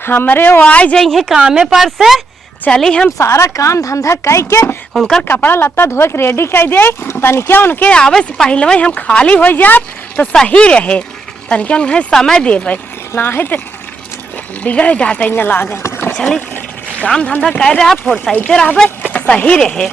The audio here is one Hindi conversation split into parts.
हमरे वो आ जाइए कामे पर से। चली हम सारा काम धंधा कई के उनकर कपड़ा लत्ता धोए के रेडी कर दिए। तनिके उनके आवे से पहले हम खाली हो जाए तो सही रहे। तनिके उन्हें समय देवे ना है तो बिगड़े डाटे न लागे। चली काम धंधा कर रहा फुर्सते रहे सही रहे।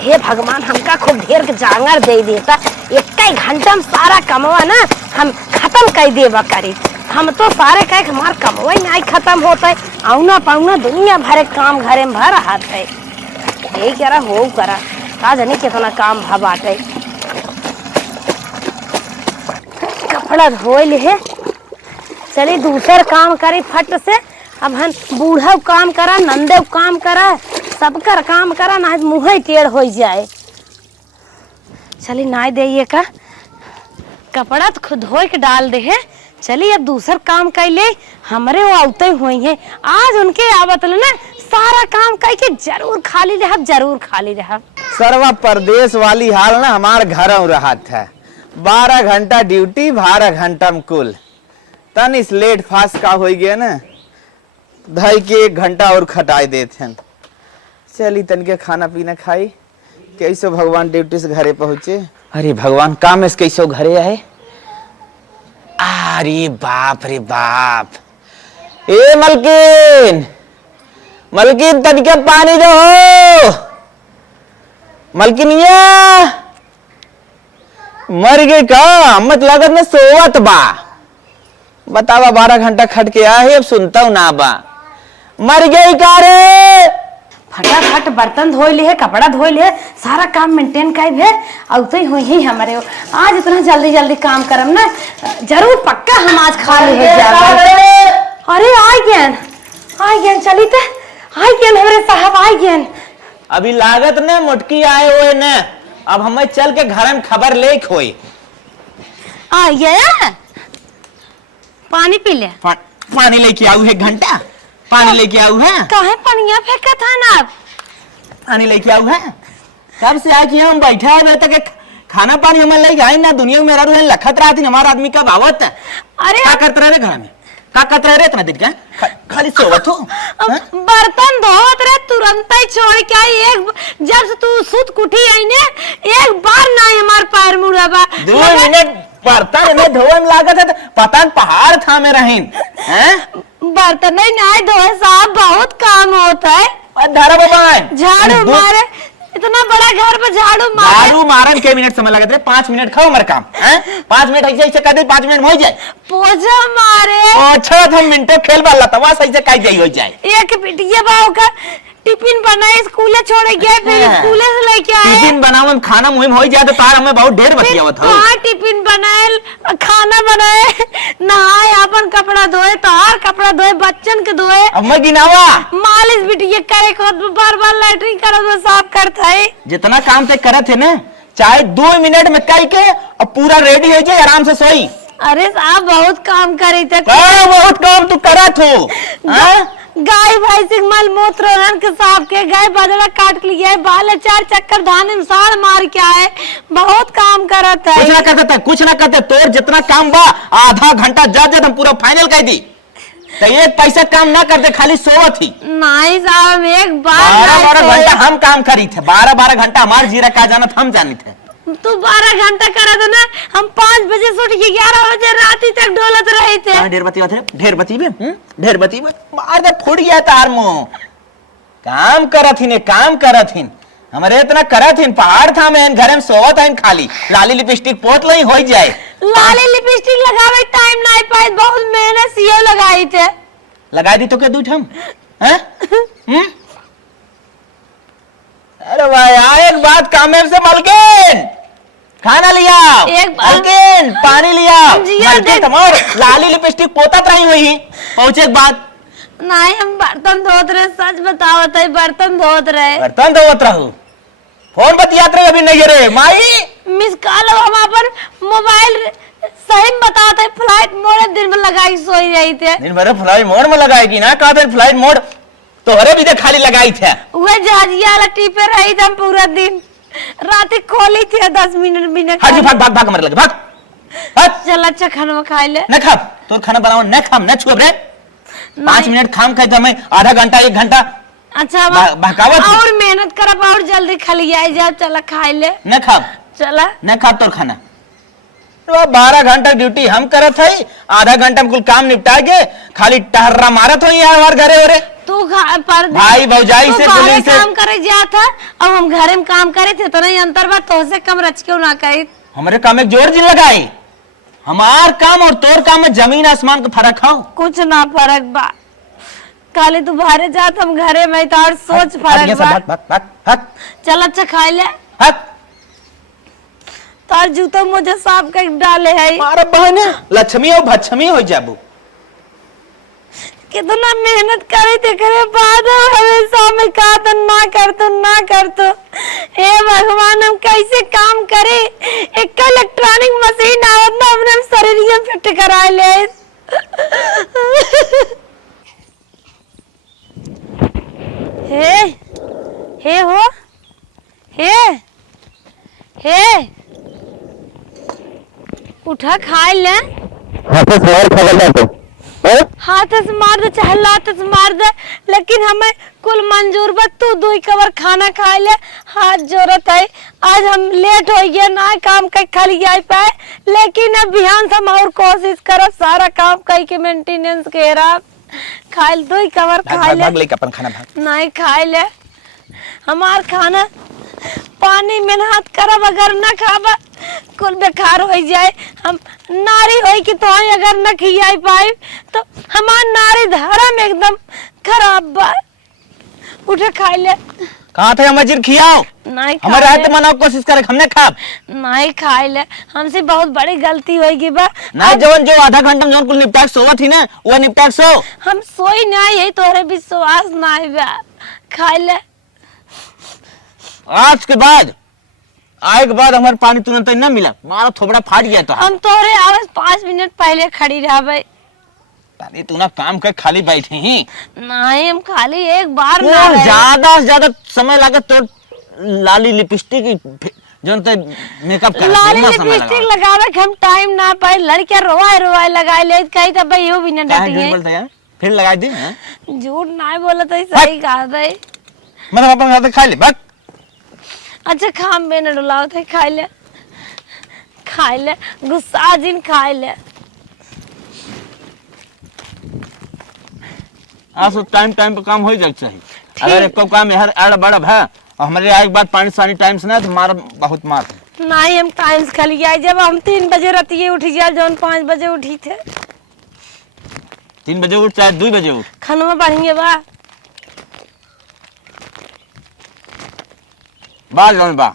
हे भगवान हमका खूब ढेर के जांगर दे देता। एक घंटा में सारा कमवा ना हम खत्म कर देवा करी। हम तो सारे कह हमार कमवा ही नहीं खत्म होता है। औना पाउना दुनिया भरे काम घरे में भर रहा है। यही करा हो करा का जानी कितना काम भा बाटे। कपड़ा धोए ले चली दूसर काम करे फट से। अब हम बूढ़ा काम करा नंदे काम करा सबकर काम करा ना मुँह टेढ़ हो जाए। चली ना दे का कपड़ा तो खुद धोए के डाल दे है। चलिए अब दूसर काम कर ले हमारे वो आते हुए हैं। आज उनके आवत ना सारा काम करके जरूर खाली रह जरूर खाली रह। सर्व परदेश वाली हाल ना हमार घर रहा था। 12 घंटा ड्यूटी 12 घंटा में कुल तन इस लेट फास्ट का हो गया ना ढाई के 1 घंटा और खटाई देते हैं। चली तन के खाना पीना खाई कैसे भगवान ड्यूटी से घरे पहुंचे। अरे भगवान काम में कैसे घरे आए। अरे बाप रे बाप। ए मलकिन मलकिन तनिके पानी दो। मलकिनिया मर गई का मत लागत में सोवत बा। बतावा 12 घंटा खट के आए अब सुनता हूं ना बा। मर गई का रे। फटाफट बर्तन धोए ले कपड़ा धोए ले सारा काम मेंटेन कर भे औते हुई ही हमारे आज इतना जल्दी जल्दी काम करम ना जरूर पक्का हम आज खाली हो जाए। अरे आ गए चली तो आ गए हमारे साहब आ गए। अभी लागत ने मुटकी आए हुए न अब हमें चल के घर में खबर ले खोई। आ गया पानी पी ले। पानी लेके आऊ 1 घंटा पानी लेके आऊ है। काहे पनिया फेंका था ना पानी लेके आऊ है। कब से आके हम बैठा है तक खाना पानी हमें लेके आए ना दुनिया में मेरा रूह लखत रहा थी हमारा आदमी कब आवत। अरे क्या करते रहे घर में क्या करते रहे इतना देर क्या खाली सोवत हो। बर्तन धोत रहे तुरंत ही छोड़ के आई। एक जब से तू सुत कुठी आई ने एक बार ना हमार पैर मुड़ा बा। 2 मिनट बर्तन में धोए में लागत है पता पहाड़ था में रहीन हैं। बर्तन नहीं धोए साहब बहुत काम होता है। झाड़ू मारे इतना बड़ा घर में झाड़ू मारन के मिनट समय लगते 5 मिनट खाओ हमारे काम हैं। 5 मिनट ऐसे कर दे 5 मिनट में हो जाए। पोछा मारे अच्छा हम मिनटों खेल वाला तवा सही से काई जाई हो जाए। एक बिटिया बाऊ का टिफिन बनाए स्कूले छोड़े गए फिर स्कूले से लेके आए। टिफिन बनाओ खाना मुहिम हो जाए तो तार हमें बहुत ढेर बतियावत हो। हां टिफिन बनाए खाना बनाए नहाए अपन कपड़ा धोए तार कपड़ा धोए बच्चन के धोए अम्मा गिनावा मालिश बिटिया करे को बार-बार लैट्रिन करत में साफ करता है। जितना काम ते करत है ना चाहे 2 मिनट में कई के और पूरा रेडी हो जाए आराम से सोई। अरे साहब बहुत काम करे थे। बहुत काम तू करत हो। गाय भैंस मल मूत्र के साफ के गाय बदला काट के लिए बाल 4 चक्कर धान इंसान मार के आए बहुत काम करत है। कुछ ना करते तोर जितना काम बा आधा घंटा जज हम पूरा फाइनल कर दी तो 1 पैसा काम ना करते खाली सोवत ही। नहीं साहब एक बार 12 घंटा हम काम करी थे 12 घंटा हमार जीरा का जानत हम जानी थे। तू 12 घंटा करा था ना हम 5 बजे से उठ के 11 बजे राती तक डोलत रहे थे। ढेर बती मार दे फुट गया तार मुंह। काम करत हिन हमारे इतना करत हिन पहाड़ था मैं घर में सोवत है खाली लाली लिपस्टिक पोत लई हो जाए। लाली लिपस्टिक लगावे टाइम नहीं पाए बहुत मेहनत से लगाई थे। लगा दी तो क्या दूठ हम हैं। अरे भाई एक बात कामयाब से मलकिन खाना लिया मलकिन पानी लिया मलकिन तुम्हारे लाली लिपस्टिक पोतत रही हुई पहुंचे एक बात नहीं हम बर्तन धोत रहे सच बतावत है बर्तन धोत रहू फोन बतियात रहे अभी नहीं रे माई मिस कॉल हम अपन मोबाइल सही में बताते फ्लाइट मोड दिन में लगाई सोई रही थे। दिन भर फ्लाइट मोड में लगाएगी ना कहा फ्लाइट मोड तोहरे भी तो खाली लगाई थे। वह जहाजिया वाला टीपे रही थी पूरा दिन रात खोली थी 10 मिनट भाग भाग भाग मर लगे भाग हट चल अच्छा खाना खा ले। न खा तोर खाना बनाओ न खाम न छुब रे 5 नहीं। मिनट खाम खाई तो मैं आधा घंटा 1 घंटा अच्छा अब बहकावत और मेहनत करब और जल्दी खा लिया जा। चल खा ले न खाम चला। न खा तोर खाना। तो 12 घंटा ड्यूटी हम करत हई, आधा घंटा में कुल काम निपटा के खाली टहर्रा मारत हो यहाँ हमार घरे ओरे। तू पर भाई भौजाई से बाहर पुलिस से काम करे जाता अब हम घरे में काम करे थे तो नहीं अंतर बा तो से कम रच क्यों ना करी। हमारे काम में जोर जी लगाई। हमार काम और तोर काम में जमीन आसमान का फर्क हो। कुछ ना फर्क बा खाली तू बाहर जात हम घरे में तो और सोच फर्क बा। चल अच्छा खा ले। तार जूता मुझे साफ कर डाले है। मारा बहन लक्ष्मी और भक्षमी हो जाबू। कितना मेहनत करे थे करे बाद हमेशा में कहा तो ना कर तो हे भगवान हम कैसे काम करे। एक इलेक्ट्रॉनिक मशीन आवत ना अपने शरीर में फिट करा ले। हे हो हे उठा खा ले। हाथ से मार दे चाहे लात से मार दे लेकिन हमें कुल मंजूर बा। तू 2 कवर खाना खा ले हाथ जोरत है। आज हम लेट हो गए ना काम कर खाली जाए पाए लेकिन अब बिहान से हम और कोशिश करब सारा काम कई के मेंटेनेंस के रहा। खा ले 2 कवर खा ले। भाग ले अपन खाना भाग। नहीं खा ले हमार खाना पानी में हाथ करब अगर न खाबा कुल बेकार हो जाए। हम नारी होई कि तो अगर न खियाई पाए तो हमार नारी धर्म एकदम खराब बा। उठे खा ले। कहाँ थे हम अजीर खियाओ नहीं हमारे हाथ मनाओ कोशिश करे हमने खा नहीं खा ले। हमसे बहुत बड़ी गलती होगी बा। ना जवन जो आधा घंटा में जवन कुल निपटा सोवा थी ना वो निपटा सो। हम सोई नहीं है तोरे विश्वास नहीं बा। खा ले। आज के बाद आए के बाद हमारे पानी तुरंत न मिला मारा थोबड़ा फाट गया तो हम तोरे आवाज 5 मिनट पहले खड़ी रहबे। तानी तू ना काम कर खाली बैठे ही नहीं हम खाली एक बार ना और ज्यादा से ज्यादा समय लागत तो लाली लिपस्टिक जौन ते मेकअप कर लाली लिपस्टिक लगावे के हम टाइम ना पाए। लड़कियां रोवाए लगाए ले कही त भाई यो भी न डटी है। बोलता यार फिर लगा दी हां झूठ नहीं बोलत है सही कहा है। मतलब अपन हाथ खा ले बस। अच्छा खाम में न डुलाओ थे खा ले गुस्सा जिन खा ले। आज टाइम पे काम हो जाए चाहिए। अगर एक काम हर अड़ बड़ है हमारे आए के बाद पानी सानी टाइम से ना तो मार बहुत मार नहीं हम टाइम से खाली आए। जब हम 3 बजे रातिए उठी जाए जौन 5 बजे उठी थे। 3 बजे उठ चाहे 2 बजे उठ खाना बढ़ेंगे बा बाल जौन बा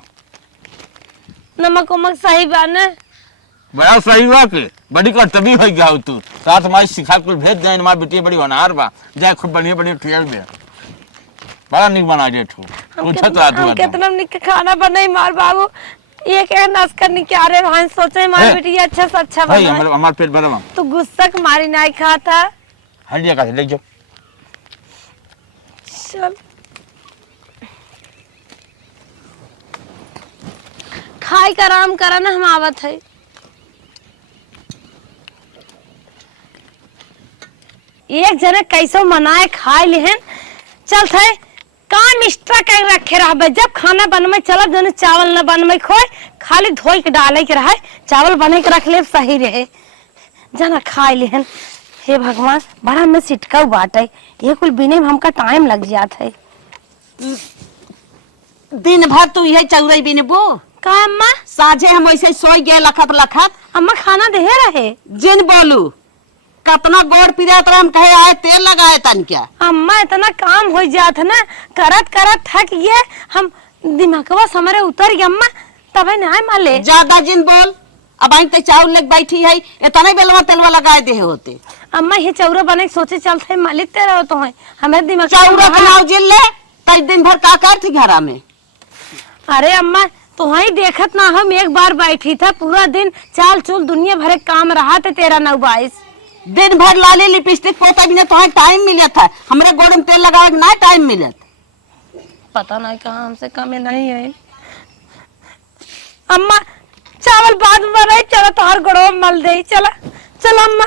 नमक उमक सही बा न बड़ा सही बा के बड़ी कर तभी हो गया तू साथ हमारी सिखा कुल भेज दे हमारी बेटी बड़ी होनहार बा जाए खूब बढ़िया ठेल दे बड़ा निक बना दे तू पूछा तो आदमी हम कितना निक खाना बनाई मार बाबू एक नाश करने के आ रहे भाई सोचे हमारी बेटी अच्छा से अच्छा भाई बना। हमार पेट भरा तो गुस्सा के मारी नहीं खाता। हंडिया का ले जाओ चल खाई का आराम करा ना हम आवत है। एक जने कैसे मनाए खाए लिहन चल थे काम एक्स्ट्रा कर रखे रहा। जब खाना बनवे चलब जने चावल न बनवे खोए खाली धोई के डाले के रहे चावल बने के रख ले सही रहे जना खाए लिहन। हे भगवान बड़ा में सिटका बाटे ये कुल बिने में हमका टाइम लग जात है। दिन भर तू यही चौरई बिनबो का अम्मा साझे हम ऐसे सोई गए लखत अम्मा खाना दे रहे जिन बोलू कतना गोड़ पिरा तो हम कहे आए तेल लगाए तन क्या। अम्मा इतना काम हो जात ना करत थक गए हम दिमागवा हमारे उतर गया अम्मा तबे नहीं माले ज्यादा जिन बोल अब आई ते चावल लेके बैठी है इतना बेलवा तेलवा लगाए दे होते। अम्मा ये चौरा बने सोचे चलते मालिक तेरा तो है हमें दिमाग चौरा बनाओ जिन ले तई दिन भर का कर थी घरा में। अरे अम्मा तो वही देखत ना हम एक बार बैठी था पूरा दिन चाल चूल दुनिया भरे काम रहा थे 13-9-22 दिन भर लाली लिपस्टिक पोता भी तो टाइम मिला था हमारे गोड़ में तेल लगावे के ना टाइम मिलत। पता नहीं कहाँ हमसे कमी नहीं है। अम्मा चावल बाद में बनाई, चलो तोहर गोड़ो में मल दे। चला चला अम्मा।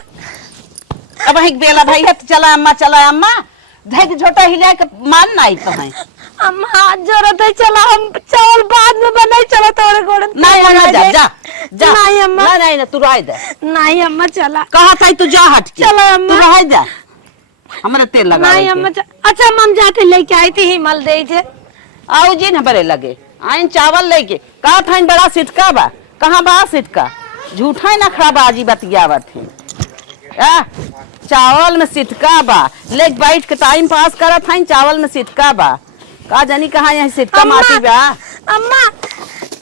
अब एक बेला भाई है तो चला अम्मा, चला अम्मा। धैक झोटा हिला के मान नहीं तो है। अम्मा हाथ जोड़त है, चला हम चावल बाद में बनाई, चलो तोहरे गोड़े में नहीं तेल जा लगा दे। जा जा। नहीं अम्मा, नहीं तू रह दे। नहीं अम्मा चला। कहा था तू जा हट के। चलो अम्मा। तू रह जा, हमारे तेल लगा। नहीं अम्मा अच्छा मम जाते लेके आई थी ही मल दे जे। आओ जी न बड़े लगे आइन चावल लेके। कहा था बड़ा सिटका बा, कहाँ बा सिटका? झूठा ही ना खराबाजी बतियावत है। चावल में सिटका बा, लेक बैठ के टाइम पास करत है। चावल में सिटका बा, का जानी कहाँ यहाँ सिटका माटी बा। अम्मा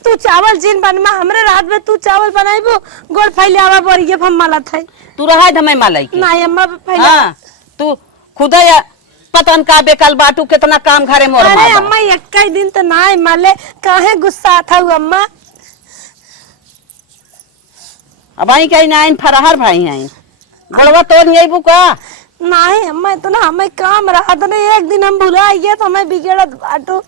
तू चावल जिन बनवा, हमरे रात में तू चावल बनाइबो, गोड़ फैले आवा बोरिए हम मलत है। तू रहा धमे मालाई के। नहीं अम्मा फैले। हाँ, तू खुदा या पतन का बेकल बाटू कितना काम घरे मोर। अरे अम्मा एक दिन तो नहीं मले, काहे गुस्सा था अम्मा? अब आई कहीं ना आइन फरहर भाई हैं गोड़वा तोड़ नहीं बुका। नहीं अम्मा तो ना हमें काम रहा था ना, एक दिन हम भुला गए तो हमें बिगड़त बाटू।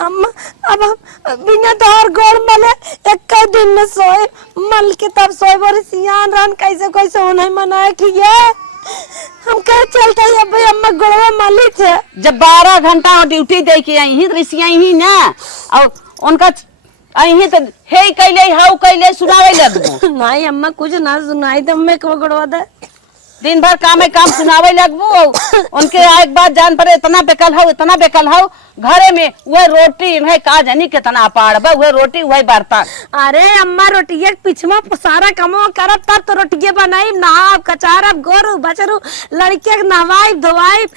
अम्मा अब हम बिना तोहर गोड़ मले एक दिन में सोए मल के तब सोए बोरी सियान रान कैसे कैसे उन्हें मनाए कि ये हम कह चलते हैं अब अम्मा गोड़वा मली थे। जब 12 घंटा ड्यूटी दे के आई ही ऋषिया ही ना, और उनका आई तो हे कैले हाउ कैले सुनावे लगबो। नहीं अम्मा कुछ ना सुनाई तो हमें को गोड़वा दे। दिन भर काम है काम सुनावे लगबो। उनके एक बात जान पड़े, इतना बेकल हो इतना बेकल हो। घरे में वह रोटी है का जानी कितना पाड़बा, वह रोटी वह बर्तन। अरे अम्मा रोटिया पिछवा सारा कमवा करब तब तो रोटिया बनाई, नहाब कचारब गोरू बचरू लड़के के नहवाइब धोवाइब,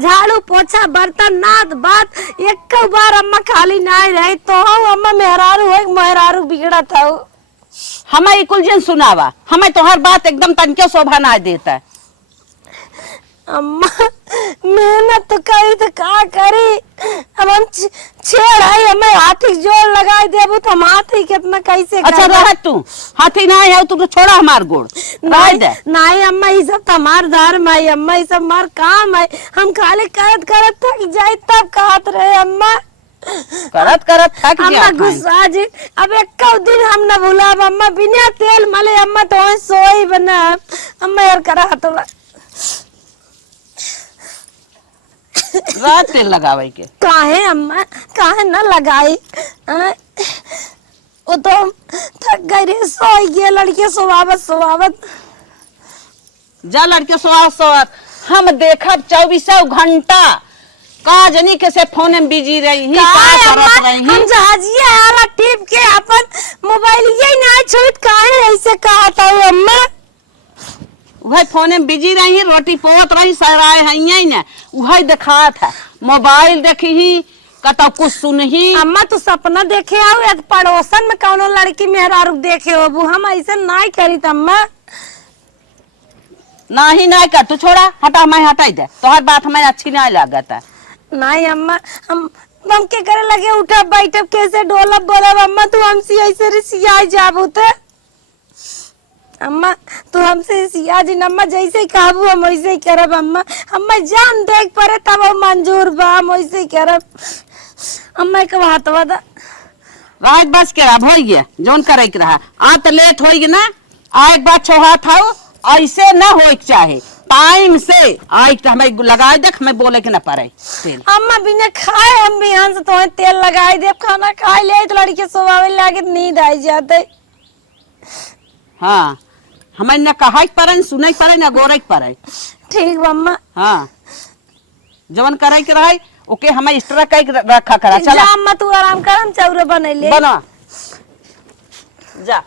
झाड़ू पोछा बर्तन नाद बात। एक बार अम्मा खाली नहीं रही तो अम्मा मेहरारू हो मेहरारू बिगड़ा था। हमें कुल जन सुनावा, हमें तो हर बात एकदम तनके शोभा ना देता है। अम्मा मेहनत तो करी तो का करी, अब हम छेड़ आई हमें हाथी जोड़ लगाई देबू तो हम हाथी कितना कैसे अच्छा रह तू हाथी ना है तू तो छोड़ा हमार गोड़ रह दे। नहीं अम्मा ये सब तो हमार धर्म है अम्मा, ये सब हमार काम है। हम खाली करत करत थक जाए तब कहत रहे अम्मा। करत करत थक अम्मा गया गुस्सा जी, अब एक दिन हम न भुलाब अम्मा, बिना तेल मले अम्मा तो सोई बना अम्मा यार करा तो रात तेल लगावे के। काहे अम्मा काहे न लगाई? वो तो थक गई रे, सोई गए लड़के सोवावत। जा लड़के सोवत हम देखब 24 घंटा का जनी के से फोन में बिजी रही ही का करत रही। हम जहाजिया आला टिप के अपन मोबाइल ये नहीं छूट काहे ऐसे कहता हूं अम्मा? वह फोन में बिजी रही, रोटी पोत रही सराय है ना, वही देखा था मोबाइल देखी ही कतो कुछ सुन ही। अम्मा तू सपना देखे आओ एक पड़ोसन में कौनो लड़की मेहरारू देखे हो, हम ऐसे नहीं करी अम्मा। नहीं नहीं कर तू छोड़ा हटा, मैं हटाई दे तो हर बात हमें अच्छी नहीं लागत है। नहीं अम्मा हम के करे लगे उठा बैठब कैसे डोलब बोलब अम्मा, तू हमसे ऐसे रिसिया जाबू ते अम्मा, तू हमसे सिया जी अम्मा जैसे ही कहबू हम वैसे ही करब अम्मा। अम्मा जान देख पड़े तब वो मंजूर बा, हम वैसे ही करब अम्मा। के बात बता रात बस के अब हो गया जोन करे के रहा, आ तो लेट हो गया ना। आ एक बार छोहा था ऐसे ना हो चाहे टाइम से आई तो हमें लगा दे, हमें बोले के ना पड़े तेल। अम्मा बिना खाए हम भी यहाँ से तो तेल लगाई दे, खाना खाए ले तो लड़के सोवावे लागे नींद आई जाते। हाँ हमें न कहा पड़े सुने पड़े न गोरे पड़े। ठीक अम्मा। हाँ जवन करे के रहे ओके हमें इस तरह कह रखा करा। चला अम्मा तू आराम कर, हम चौरे बने ले बना जा।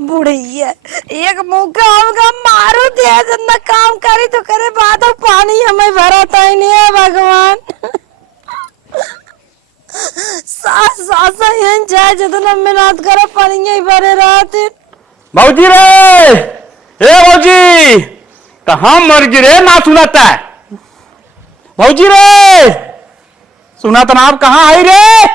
बुढ़िया एक मौका होगा मारू दे जितना काम करी तो करे, बाद पानी हमें भरता ही नहीं है भगवान। सास जाए जितना मेहनत करे पानी ही भरे रहते। भौजी रे, ए भौजी कहाँ मर गई रे? ना सुनाता है भौजी रे, सुना तो ना आप कहाँ आई रे?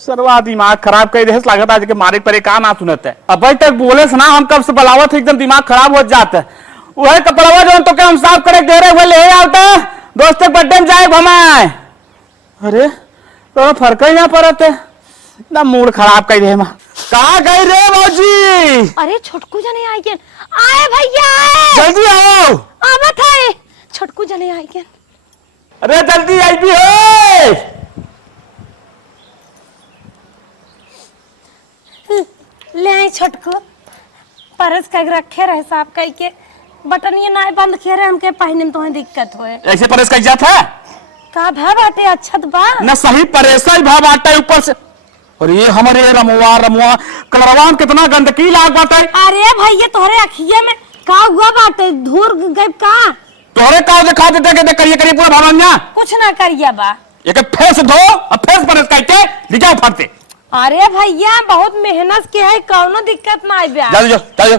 सरवा दिमाग खराब कर दे लागत आज के मारे परे का ना सुनता है। अब भाई तक बोले से ना हम कब से बलावत एकदम दिमाग खराब हो जाता है। वही कपड़वा जो तो क्या हम साफ करे दे रहे ले आता दोस्त के बर्थडे में जाए घुमाए। अरे तो फर्क ही ना पड़त है। ना मूड खराब कर रहे माँ। कहाँ गई रे भौजी? अरे छोटकू जने आई गेन। आए भैया आए। जल्दी आओ। आवत है। छोटकू जने आई गेन। अरे जल्दी आई भी है। ले आई छोटकू। परस का रखे रहे साहब कह के बटन ये ना बंद किए रहे हमके पहने में तुम्हें दिक्कत होए। ऐसे परेश का जाता है का भा बाटे अच्छा बा न सही परेशा ही भाव आटा है ऊपर से। और ये हमारे रमुआ रमुआ कलरवान कितना गंदगी लाग बाटा है। अरे भैया तोहरे अखिए में का हुआ बाटे धूर गए का तोहरे का दिखा देते के करिए करिए पूरा भावना कुछ ना करिए बा। एक फेस धो और फेस परेश करके ले जाओ फटते। अरे भैया बहुत मेहनत के है कौनो दिक्कत ना आई बा। जल्दी जल्दी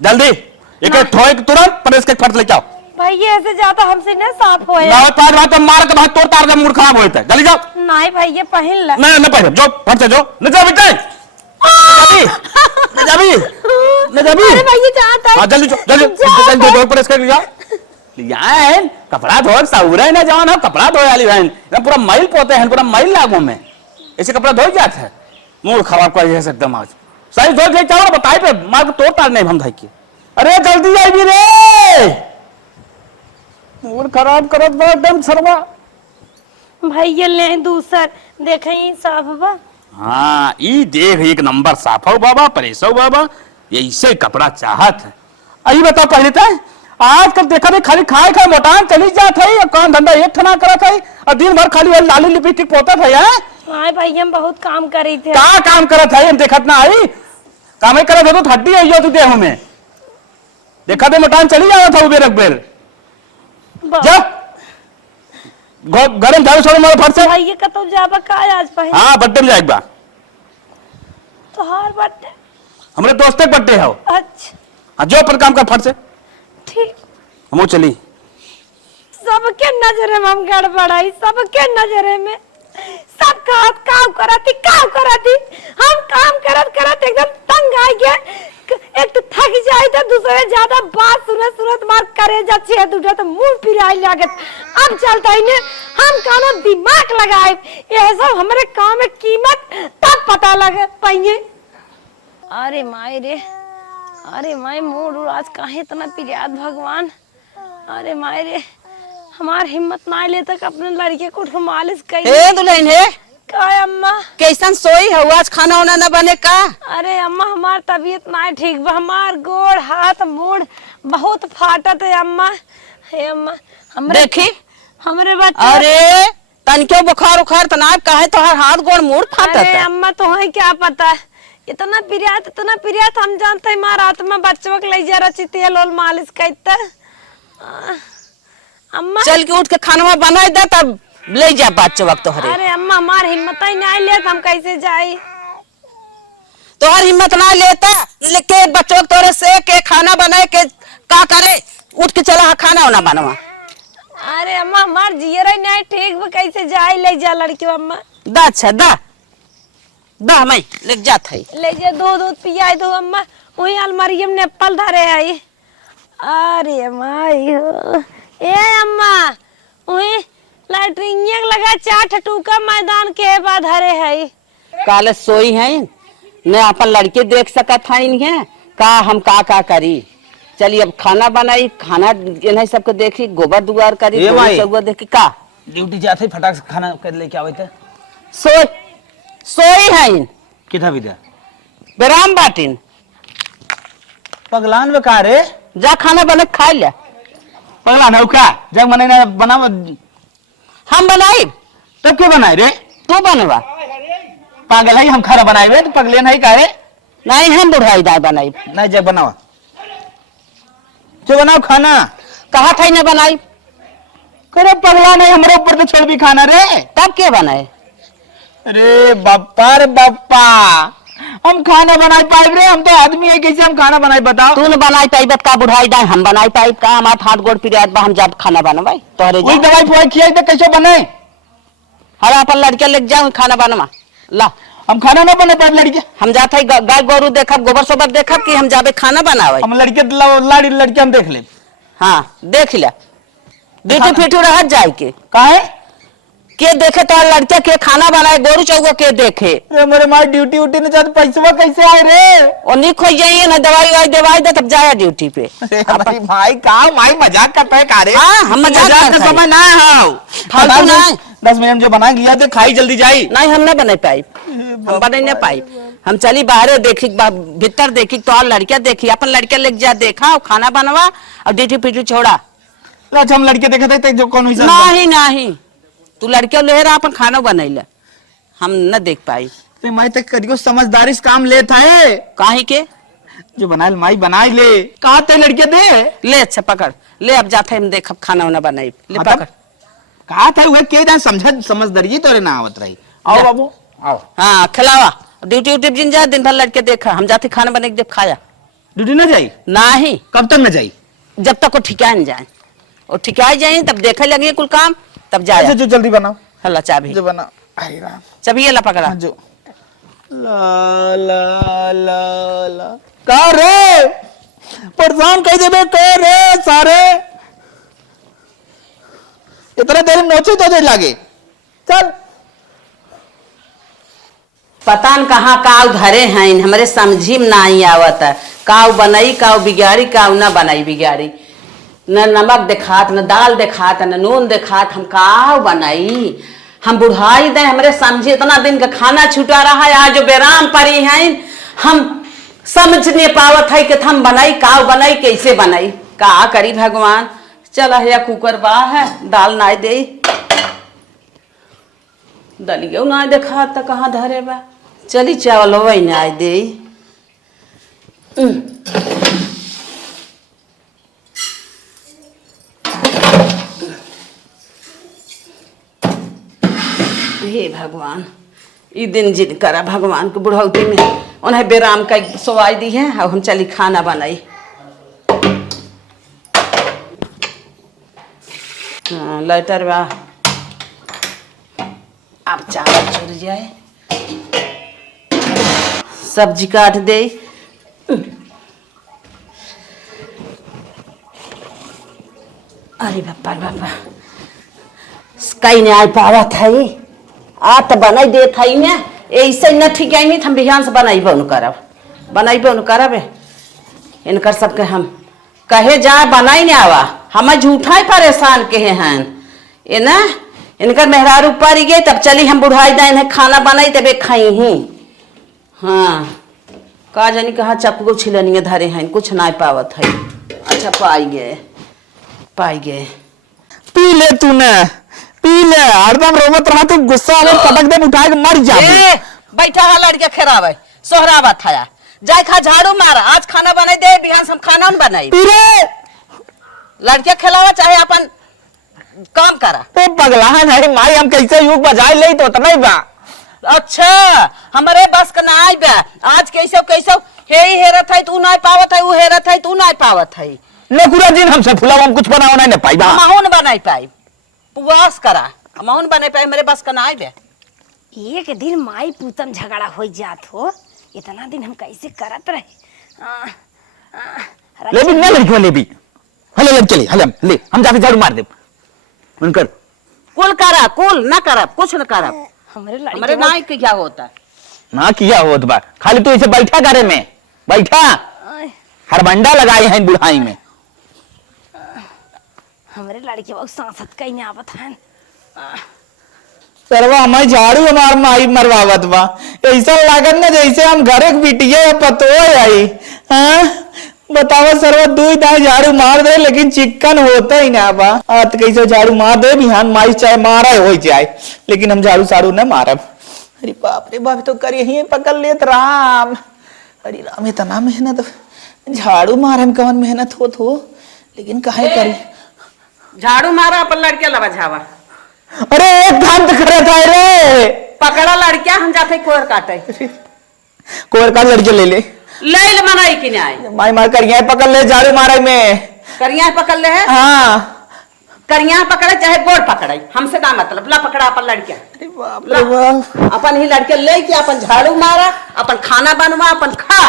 जल्दी एक ठोए तुरंत परेश के फट ले जाओ। भैया ऐसे ज्यादा हमसे नहीं साफ होए। ना पांच बात मार के बाद तोड़ तार का मूड खराब होता है। जल्दी जाओ। नहीं भैया पहन ला। नहीं न पहन जो फट से जो न जा बेटे न जाबी न जाबी। अरे भैया जाता है। हां जल्दी जल्दी जल्दी दो प्रेस कर लिया लिया कपड़ा धो साउरे ना जाओ ना कपड़ा धो वाली बहन ना पूरा मैल पोते हैं पूरा मैल लागो में ऐसे कपड़ा धो जाता है। मूड खराब कर है एकदम आज सही धो के चावल बताई पे मार के तोड़ तार नहीं हम धाई की। अरे जल्दी आई भी रे मूड खराब करत बा एकदम सरवा। भैया ले दूसर देखे साफ बा। हाँ ई देख एक नंबर साफ हो बाबा परेश हो बाबा ऐसे कपड़ा चाहत है। आई बताओ पहले तो आजकल देखा नहीं खाली खाए खाए मोटान चली जात है काम धंधा एक ठना करत है और दिन भर खाली लाली लिपस्टिक पोतत है। हां भैया हम बहुत काम करी थे। का काम करत है हम देखत ना आई काम ही करत हो तो हड्डी आई हो तू देह में देखा दे मोटान चली जावत है बेरक बेर जा गरम झाड़ू छोड़ मारो फट से। भैया कतो जाबा का आज पहले। हां बर्थडे में जाएगा तोहार बर्थडे हमरे दोस्त के बर्थडे है। अच्छा हां जो पर काम कर फट से ठीक हम चली। सबके नजरे में हम गड़बड़ाई सबके नजरे में सब काम करती हम काम करत एकदम तंग आ गए। एक तो थक जाए तो दूसरे ज्यादा बात सुनत मार करे जाछे है दूसरा तो मुंह फिराई लागत। अब चलता ही ने हम कानो दिमाग लगाए ये सब हमारे काम में कीमत तब पता लगे पाइए। अरे माय मूड आज काहे इतना पिरियाद भगवान। अरे माय रे हमार हिम्मत ना ले तक अपने लड़के को उठ मालिश कई। हे दुल्हन हे का अम्मा कैसन सोई हो आज खाना वाना न बने का? अरे अम्मा हमार तबीयत ना ठीक बा हमार गोड़ हाथ मूड बहुत फाटत है अम्मा। हे अम्मा देखी हमरे बच्चा। अरे तनिको बुखार उखार तनाव काहे तोहर हाथ गोड़ मूड फाटत अरे है। अम्मा तुम्हें क्या पता है इतना पिरियात हम जानते हैं मार आत्मा बच्चों के ले जा रची तेल और मालिश करते। अम्मा चल के उठ के खाना बना दे तब ले जा बच्चों वक्त तोहरे। अरे अम्मा हमार हिम्मत ही नहीं ले हम कैसे जाई। तोहर हिम्मत ना लेता लेके बच्चों तोरे से के खाना बनाए के का करे उठ के चला खाना वाना बनवा। अरे अम्मा हमार जियर ही नहीं ठीक बा कैसे जाई ले जा लड़की अम्मा। दा अच्छा दा मैं ले जात है ले जा दूध पियाई दो अम्मा वही अलमारी में एप्पल धरे आई। अरे माई हो ए अम्मा वही लैट्रिन लगा 4 ठटूका मैदान के बाद धरे है। काले सोई है न अपन लड़के देख सकत है का हम का करी। चलिए अब खाना बनाई खाना इन्हें सबको देखी गोबर दुआर करी देखी का ड्यूटी जाते फटाक से खाना कर लेके आवे थे। सोई है किथा विद्या बेराम बाटिन पगलान में का रे जा खाना बने खा ले। पगलान है का जब मने ना बनाव हम बनाई तब क्यों बनाए रे तू बनवा पागल है हम खाना बनाए तो पगले नहीं का रे नहीं हम बुढ़ाई दाई बनाई नहीं जब बनाओ जो बनाओ खाना कहा था न बनाई करे पगला नहीं हमारे ऊपर तो छोड़ भी खाना रे तब क्या बनाए। अरे बाप्पा रे बाप्पा हम खाना बनाई पाए रे हम तो आदमी है कैसे हम खाना बनाए बताओ। तू न बनाई पाई का बुढ़ाई दाई हम बनाई पाई का हमार हाथ गोड़ पिरियाद बा हम जब खाना बनवाई तोहरे वही दवाई फवाई खिलाई तो कैसे बने। हर अपन लड़के लेके जाऊं खाना बनवा ला हम खाना ना बने पाए लड़के हम जाते गाय गोरू देखब गोबर सोबर देखब कि हम जाबे खाना बनावे। हम लड़के लाड़ी लड़के हम देख ले। हाँ देख ले ड्यूटी फिटू रह जाए के काहे के देखे तो लड़के के खाना बनाए गोरू चौको के देखे अरे मेरे माई ड्यूटी उटी ने जाते पैसा कैसे आए रे? और नहीं खोई जाइए ना दवाई दे तब जाया ड्यूटी पे। अरे हमारी माई का माई मजाक करता है कारे? हाँ, हम मजाक करते का हैं। समय ना है। फालतू ना है। 10 मिनट जो बना लिया तो खाई जल्दी जाई। नहीं हम नहीं बने पाई, हम बने नहीं पाई। हम चली बाहर देखी भीतर देखी तो और लड़कियां देखी, अपन लड़कियां लेके जा देखा खाना बनवा और ड्यूटी पीटी छोड़ा। अच्छा हम लड़के देखे थे जो कौन हुई नहीं तू लड़के ले रहा अपन खाना बनैला हम न देख पाई। तो मैं तक करियो समझदारी से काम लेता है काहे के जो बनाए माई बनाई ले कहा थे लड़के दे ले। अच्छा पकड़ ले, अब जाते हम देख खाना वाना बनाई ले हाँ, पकड़। कहा था वह के जान समझदारी तोरे ना आवत रही। आओ बाबू आओ। हाँ खिलावा ड्यूटी उटी जिन जा दिन भर लड़के देखा हम जाते खाना बने के जब खाया। ड्यूटी ना जाई? नहीं कब तक न जाई? जब तक वो ठिकाए न जाए, और ठिकाए जाए तब देखे लगे कुल काम तब जाए। अच्छा जो जल्दी बनाओ। हल्ला चाबी जो बना अरे राम चाबी ला पकड़ा जो ला ला ला ला का रे परेशान कह देबे कर रे सारे इतना देर में नोचे तो दे लागे चल। पता न कहाँ काव धरे हैं हमारे समझी में नहीं आवत है। काव बनाई काव बिगाड़ी काव ना बनाई बिगाड़ी, न नमक दिखात न दाल दिखात न नून दिखात, हम काव बनाई। हम बुढ़ाई दे हमारे समझी इतना दिन का खाना छुटा रहा है, आज जो बेराम पड़ी हैं हम समझ नहीं पावत है कि हम बनाई काव बनाई कैसे बनाई का करी भगवान। चला है कुकर बा है दाल ना दे दलियो ना देखा तो कहाँ धरे बा। चली चावल वही ना दे। हे भगवान ई दिन जिद करा भगवान के बुढ़ौती में उन्हें बेराम का सवाई दी है। अब हम चली खाना बनाई। हाँ लाइटर बा अब चावल चुर जाए सब्जी काट दे। अरे बापा कहीं नहीं आ पावत है आ तो बनाई दे थी मैं ऐसे न ठीक आई हम बिहान से बनाइबो न करब इनकर सबके हम कहे जा बनाई नहीं आवा हम झूठा ही परेशान के हैं ये ना इनकर मेहरारू पड़ गए तब चली हम बुढ़ाई दा इन्हें खाना बनाई तबे खाई ही। हाँ का जानी कहा चपको छिलनिए धरे हैं कुछ ना पावत है। अच्छा पाई गए पी ले तूने पी ले हरदम रोमत रहा तू गुस्सा में पटक दे उठा के मर जा। बैठा है लड़के खेरावे सोहरावा थाया जाय खा झाड़ू मारा आज खाना बनाई दे बिहान हम खाना न बनाई लड़के खिलावा चाहे अपन काम करा। तो पगला नहीं माई हम कैसे युग बजाए ले तो नहीं बा। अच्छा हमारे बस का ना आई बा आज कैसे कैसे हे ही हेरत है तू ना पावत है वो हेरत है तू ना पावत है। ले पूरा दिन हमसे फुला हम कुछ बनाओ नहीं पाई बा माहौन बनाई पाई पुआस करा माहौन बनाई पाई मेरे बस का ना आई बा। एक दिन माई पूतम झगड़ा हो जात हो इतना दिन हम कैसे करत रहे। ले भी ना लड़की ले भी हले ले चली हले ले हम जाके झाड़ू मार दे उनकर कुल करा कुल ना करब कुछ न करब हमारे नाई के क्या होता ना किया होत बा खाली तू इसे बैठा करे में बैठा हरबंडा लगाए हैं बुढ़ाई में। हमारे लड़के बहुत सांसद कहीं नहीं आवत हैं। सरवा हमारी झाड़ू हमार माई मरवावत बा ऐसा लागत ना जैसे हम घरे के बिटिया पतो आई। हाँ बताओ सरवा दू दाई झाड़ू मार दे लेकिन चिकन होता ही ना बा। तो कैसे झाड़ू मार दे बिहान माई चाहे मारा हो जाए लेकिन हम झाड़ू साड़ू न मारब। अरे बाप रे बाप तो कर यही पकड़ लेत राम। अरे राम इतना मेहनत झाड़ू मारे में कवन मेहनत हो लेकिन काहे करी झाड़ू मारा अपन लड़के लवा झावा। अरे एक काम तो करे था रे पकड़ा लड़किया हम जाते कोर काटे कोर का लड़के ले ले मनाई कि नहीं माई मार कर पकड़ ले झाड़ू मारे में करिया पकड़ ले है। हाँ करिया पकड़े चाहे गोड़ पकड़े हमसे का मतलब ला पकड़ा अपन लड़किया अपन ही लड़के ले के अपन झाड़ू मारा अपन खाना बनवा अपन खा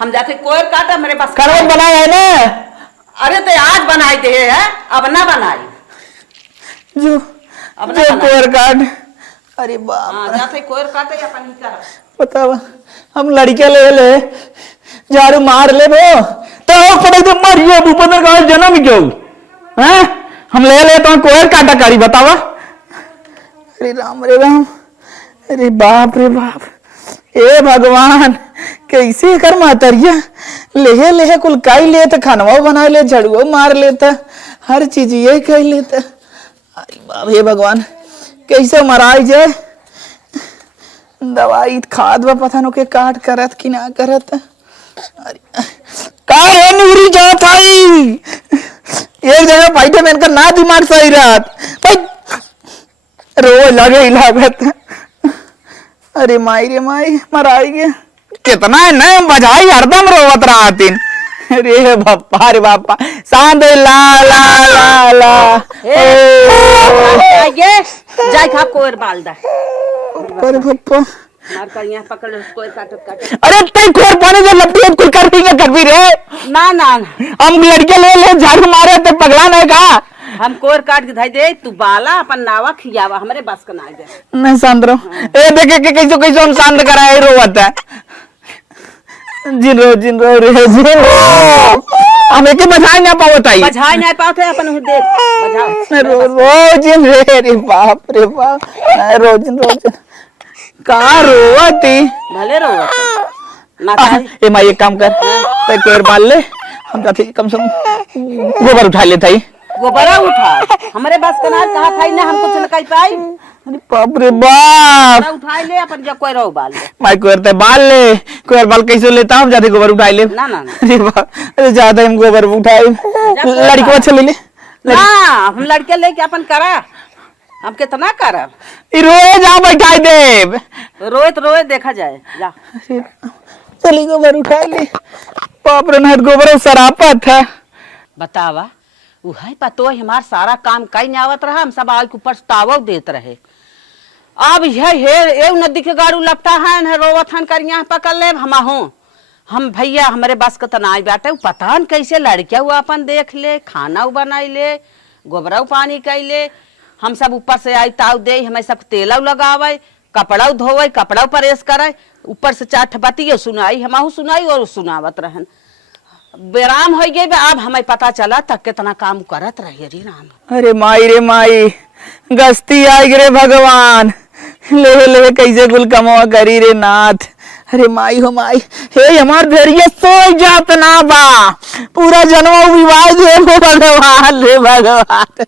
हम जाके कोर काटा मेरे पास करवन बनाया है ना। अरे तो आज बनाई दे है अब ना बनाई जो अब जे कोयर काट। अरे बाप हाँ जाते कोयर काटे अपन ही कर। बतावा हम लड़के ले झाड़ू मार ले वो तो पड़े तो मरियो ऊपर का जन्म क्यों हैं हम ले तो कोयर काटा कारी बतावा। अरे राम अरे बाप रे बाप ए भगवान कैसे कर मातरिया ले कुल काई ले तो खानवा बना ले झड़ुओ मार लेता हर चीज ये कह लेता। अरे बाप हे भगवान कैसे मराई जाए दवाई खाद व पता नो के काट करत कि ना करत। अरे का है नुरी जात आई एक जगह बैठे में इनका ना दिमाग सही रात भाई रो लगे लागत। अरे माई रे माई मराई गया कितना है न बजाई हरदम रोवत रहा तीन। अरे बापा रे बापा सांद ला ला ला ला आगे जाय खा कोयर बाल दा। अरे बापा मार कर यहाँ पकड़ कोयर काट। अरे तई कोर पानी जो लपटी है कुल कर भी रे ना ना हम लड़के ले झाड़ू मारे तो पगला नहीं का हम कोयर काट के धाई दे तू बाला अपन नावा खियावा हमरे बस का ना दे। नहीं शांत रहो ए देखे के कैसे हम शांत कराए रोवत है जिन रो रे हम एक बजाई ना पावत आई बजाई नहीं पाते अपन हो देख बजा रो जिन रे बाप रे बाप रो जिन का रोवती भले रो ना ए माई एक काम कर ते कोयर बाल ले हम जाते कम से कम गोबर उठा ले थाई गोबरा उठा हमरे बस का ना कहा था ना हमको चलकाई पाई। अरे बाप रे बाप उठा ले अपन जो कोयर बाल ले माई कोयर ते बाल ले कोयर बाल कैसे लेता हम जाते गोबर उठा ले ना ना अरे बाप अरे ज्यादा हम गोबर उठाए लड़की को अच्छा ले ले ना हम लड़के लेके अपन करा हम कितना करब रोए जा बैठाई देव रोए देखा जाए जा चली गोबर उठा ले बाप रे नहत गोबर सरापत है बतावा उहाई पतो हमार सारा काम कई नावत रहा हम सब आज ऊपर ताव देत रहे। अब ये नदी के गाड़ू लगता है रोवत हन कर यहाँ पकड़ ले हम भैया हमारे बस का तनाई बैठे पता न कैसे लड़किया हुआ अपन देख ले खाना बनाई ले गोबरा पानी कई ले हम सब ऊपर से आई ताव दे हमें सब तेल लगावे कपड़ा धोवे कपड़ा प्रेस करे ऊपर से चार ठपतियो सुनाई हम सुनाई और सुनावत रहन बेराम हो गए अब हमें पता चला तक कितना काम करत रही रे राम। अरे माई रे माई गस्ती आई रे भगवान ले कैसे कुल कमवा करी रे नाथ। अरे माई हो माई हे हमार भेड़िया सो जात ना बा पूरा जन्म विवाह दे भगवान रे भगवान।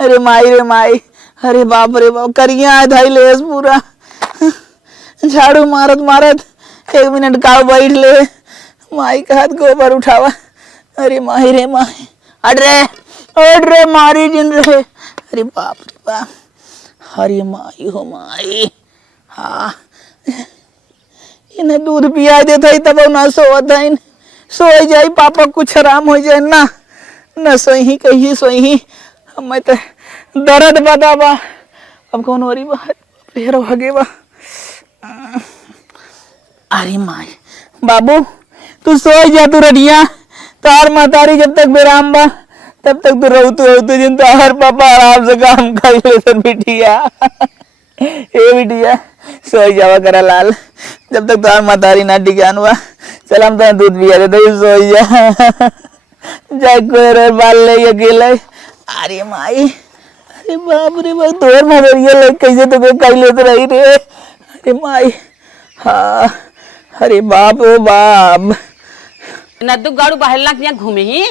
अरे माई रे माई अरे बाप रे बाप करिया धाई ले पूरा झाड़ू मारत 1 मिनट का बैठ ले माई का हाथ गोबर उठावा। अरे माई रे माई अड़ रे मारी जिन रे अरे बाप रे बाप। अरे माई हो माई हाँ इन्हें दूध पिया देता ही तब ना सोवत है सो जाई पापा कुछ आराम हो जाए ना न सोही कही सोही हमें तो दर्द बताबा अब कौन हो रही बा फेर भागे बा। अरे माई बाबू तू सो जा तू रडिया तार मातारी जब तक बेराम बा तब तक तू रहतू जिन तार पापा आराम से काम कर ले सन बिटिया ए बिटिया सो जावा करा लाल जब तक तार मातारी ना डिगान बा चल हम तो दूध पिया दे तो सो जा जाए कोई बाल ले अकेले। अरे माई अरे बाप रे बाप तोर मदरिया ले कैसे तो कई लेते रही रे। अरे माई हाँ अरे बाप ओ बाप नद्दू गाड़ू बहलना के यहाँ घूमे ही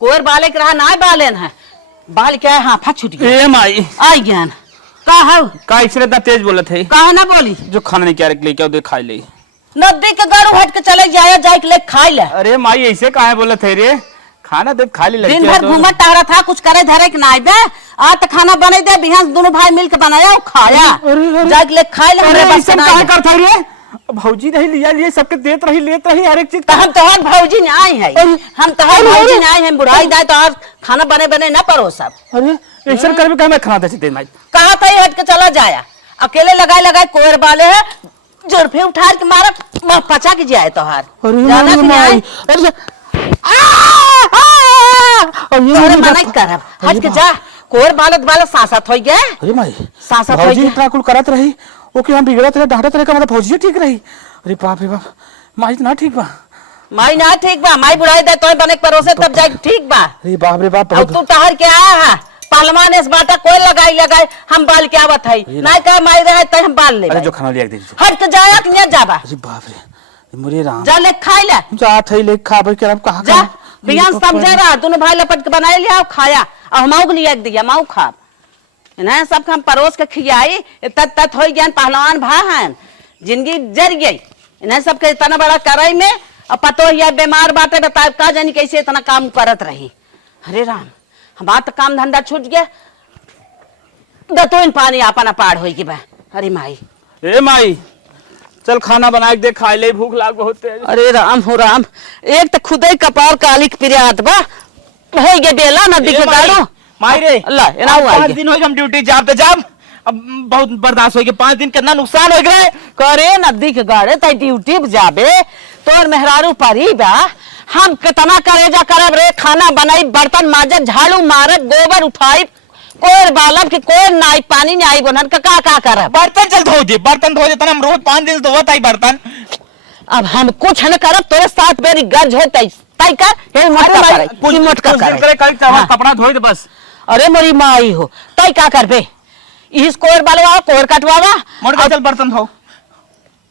कोयर बाले के रहा ना बालेन है बाल क्या है हाफा छूट गया ए माई आई ज्ञान का है का इसरे इतना तेज बोलत है कहा ना बोली जो खाना नहीं क्या लेके आओ दे खा ले। नदी के गाड़ू हट के चले जाए जाए के ले खाई ले अरे माई ऐसे काहे बोलत है रे खाना दे खा ले दिन भर घूमत टहरा था कुछ करे धरे के ना दे आ तो खाना बने दे बिहान दोनों भाई मिल के बनाया और खाया जाए के ले खाई ले हमरे बस ना काहे करता रे भौजी रही लिया लिए सबके देत रही लेत रही हर एक चीज तो हम तोहर भौजी नहीं आई है हम तोहर भौजी नहीं आई है बुढ़ाई दाई तो खाना बने ना परो सब। अरे ऐसा करबे का मैं खाना दे माई कहा था हट के चला जाया अकेले लगाए कोयर बाले है जुर्फे उठा के मारा पचा के जाए तोहार जाना कि नहीं तोहरे मना करब हट के जा कोर बालत बालत सांसत हो गया अरे माई सांसत हो भौजी गया इतना कुल करत रही ओके हम बिगड़त रहे डांटत रहे का मतलब भौजी ठीक रही। अरे बाप रे बाप माई ना ठीक बा। माई ना ठीक बा माई बुढ़ाई दे तो बने के परोसे तब जाए ठीक बा। अरे बाप रे बाप अब तू टहर के आया है पहलवान इस बाटा कोई लगाई हम बाल के आवत है ना कह माई रहे तो हम बाल ले। अरे जो खाना लिया दे दीजिए। हट के जाया कि नहीं जाबा। अरे बाप रे मुरे राम जा ले खाई ले जा थई ले खा भाई के अब कहां जा बियान समझे रहा दोनों भाई लपट के बनाए लिया खाया और हमाऊ के लिए दिया माऊ खा ना सब हम परोस के खियाई तत तत हो गया पहलवान भा हैं जिंदगी जर गई इन्हें सबके इतना बड़ा कराई में और पतो ही बीमार बाटे बता का जानी कैसे इतना काम करत रही। अरे राम हमारा तो काम धंधा छूट गया दतो इन पानी आपन पार हो गई बा। अरे माई ए माई चल खाना बना के दे खा ले भूख लाग बहुत है। अरे राम हो राम एक तो खुदे कपार कालिक पिरियात बा हो गया बेला नदी के गाड़ो माई रे अल्लाह एना हुआ 5 दिन हो गए हम ड्यूटी जाब तो जाब अब बहुत बर्दाश्त हो गया 5 दिन कितना नुकसान हो गए करे नदी के गाड़े तई ड्यूटी पे जाबे तोर मेहरारू परी बा हम कितना करेजा करब रे खाना बनाई बर्तन माजब झाड़ू मारब गोबर उठाई कोई बालब के कोई नाई पानी नहीं आई बनन का करब बर्तन चल धो दे बर्तन धो देता हम रोज 5 दिन से धोवत आई बर्तन। अब हम कुछ न करब तोरे साथ मेरी गर्ज हो तई तई कर हे मोटका करे कुछ मोटका करे कल चावल कपड़ा धोई दे बस। अरे मोरी माई हो तई का करबे इस कोर बालवा कोर कटवावा मोड़ के चल बर्तन धो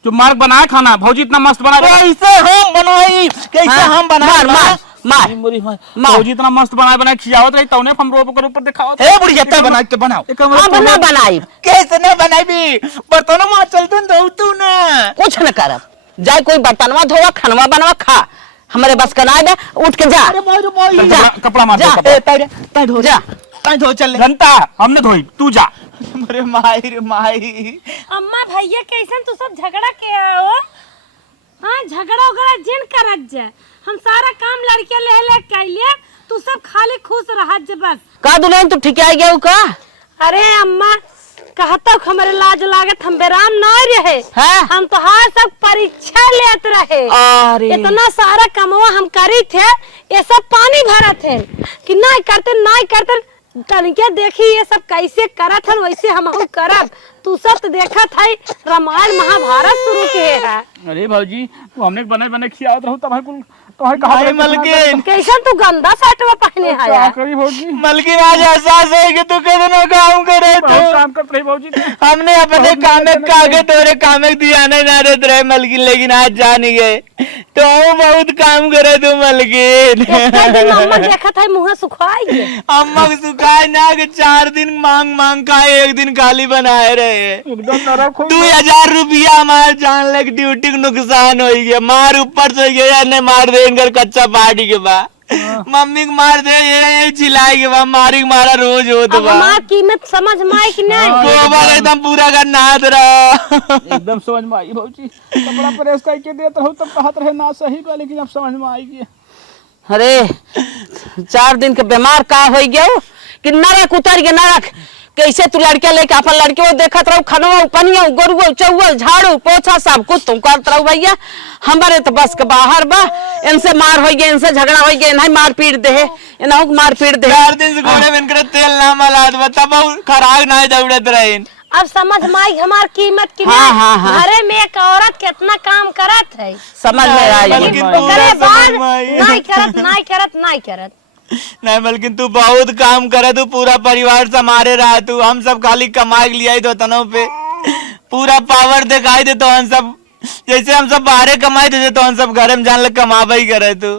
जो मार्ग बनाया खाना भौजी इतना मस्त बना कैसे हम बनाई कैसे हम बनाए मार मार मोरी भौजी इतना मस्त बनाए खियावत रही तौने हम रोप कर ऊपर दिखावत ए बुढ़िया तब बना के बनाओ हम बना बनाई कैसे न बनाई बर्तन में चलतन धो तू ना कुछ न करब जाए कोई बर्तनवा धोवा खनवा बनवा खा हमारे बस का ना उठ के जा जा कपड़ा मार जा तै धो जा तै धो चल घंटा हमने धोई तू जा। अरे माई रे माई अम्मा भैया कैसन तू सब झगड़ा के आओ हाँ झगड़ा उगड़ा जिन करत जा हम सारा काम लड़कियां ले कैलिए तू सब खाली खुश रहत जे बस का दुल्हन तू ठीक आ गया का। अरे अम्मा कहता हमारे लाज लागत हम बेराम ना रहे हाँ? हम तो हर सब परीक्षा लेत रहे अरे इतना सारा कमवा हम करी थे ये सब पानी भरा थे कि नहीं करते तनिके देखी ये सब कैसे करत हन वैसे हम करब तू सब तो देखत है रामायण महाभारत शुरू के है। अरे भौजी तू हमने बने खियावत रहू तब कुल तोहे कहा मलकिन कैसन तू गंदा शर्टवा पहने है क्या करी भौजी मलकिन आज एहसास है कि तू कितना काम करे बहुत काम करत रही भौजी हमने अपने काम में कागे तोरे काम में दिया नहीं ना रहत रहे मलकिन लेकिन आज जान गए तो बहुत काम करे तू मलकिन। अम्मा देखत है मुंह सुखाई गए अम्मा को सुखाए ना कि 4 दिन मांग खाए 1 दिन खाली बनाए रहे एकदम नरक हो 2000 रुपया हमारे जान लग ड्यूटी नुकसान हो गया मार ऊपर से गया ने मार दे इनकर कच्चा पार्टी के बाद मम्मी को मार दे ये चिल्लाए के बाद मारी मारा रोज हो तो हमार कीमत समझ में आई कि नहीं गोबर एकदम पूरा कर नहात रहा एकदम समझ में आई भौजी कपड़ा प्रेस करके देत रहू तब कहत रहे ना सही बा लेकिन अब समझ में आई गया। अरे 4 दिन के बीमार का हो गया कि नरक उतर गया नरक कैसे तू लड़के लेके अपन लड़के को देखत रहू खनवा पनिया गोरुआ चौवा झाड़ू पोछा सब कुछ तुम करत रहू भैया हमारे तो बस के बाहर बा इनसे मार हो गया इनसे झगड़ा हो गया इन्हें मार पीट दे इन्हों मार पीट दे 4 दिन से घोड़े में इनकर तेल ना मलात बता बहुत खराब ना दौड़त रहे अब समझ में आई हमार कीमत की हाँ। घरे में एक औरत कितना काम करत है समझ में आई करे बाद नहीं करत नहीं बल्कि तू बहुत काम करे तू पूरा परिवार संभाले रहा तू हम सब खाली कमाई लिया तो तनों पे पूरा पावर दिखाई दे तो हम सब जैसे हम सब बाहर कमाई देते तो हम सब घर में जान लग कमावा ही करे तू